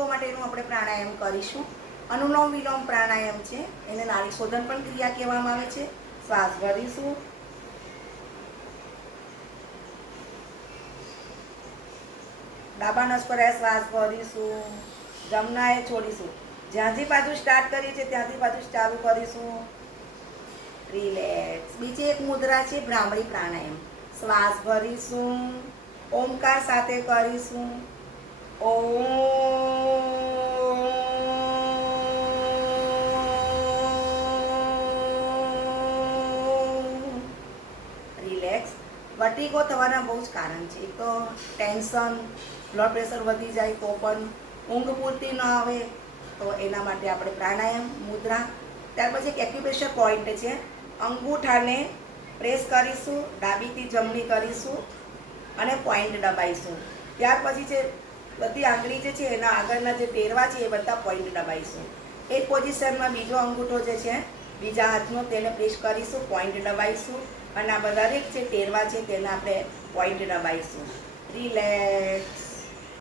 માટેનું આપણે પ્રાણાયામ કરીશું. અનુલોમ વિલોમ પ્રાણાયામ છે, એને નાડી શોધન પણ ક્રિયા કહેવામાં આવે છે. શ્વાસ ભરીશું, ડાબા નસ પર શ્વાસ ભરીશું, જમણાએ છોડીશું. જ્યાંથી બાજુ સ્ટાર્ટ કરીએ છીએ ત્યાંથી બાજુ ચાલુ કરીશું. રિલેક્સ. બીજી એક મુદ્રા છે ભ્રામરી પ્રાણાયામ. શ્વાસ ભરીશું, ઓમકાર સાથે કરીશું. ઓમ. રિલેક્સ. વર્ટિગો થવાના બહુ જ કારણ છે. એક તો ટેન્શન, બ્લડ પ્રેશર વધી જાય તો પણ, ઊંઘ પૂરતી ન આવે તો એના માટે આપણે પ્રાણાયામ મુદ્રા. ત્યાર પછી એક એક્યુપ્રેશર પોઈન્ટ છે. અંગૂઠાને પ્રેસ કરીશું, ડાબીથી જમણી કરીશું અને પોઈન્ટ દબાઈશું. ત્યાર પછી છે બધી આંગળી જે છે એના આગળના જે ટેરવા છે એ બધા પોઈન્ટ દબાઈશું. એક પોઝિશનમાં બીજો અંગૂઠો જે છે બીજા હાથનો તેને પ્રેસ કરીશું, પોઈન્ટ દબાઈશું અને આ દરેક જે ટેરવા છે તેને આપણે પોઈન્ટ દબાઈશું. રિલેક્સ.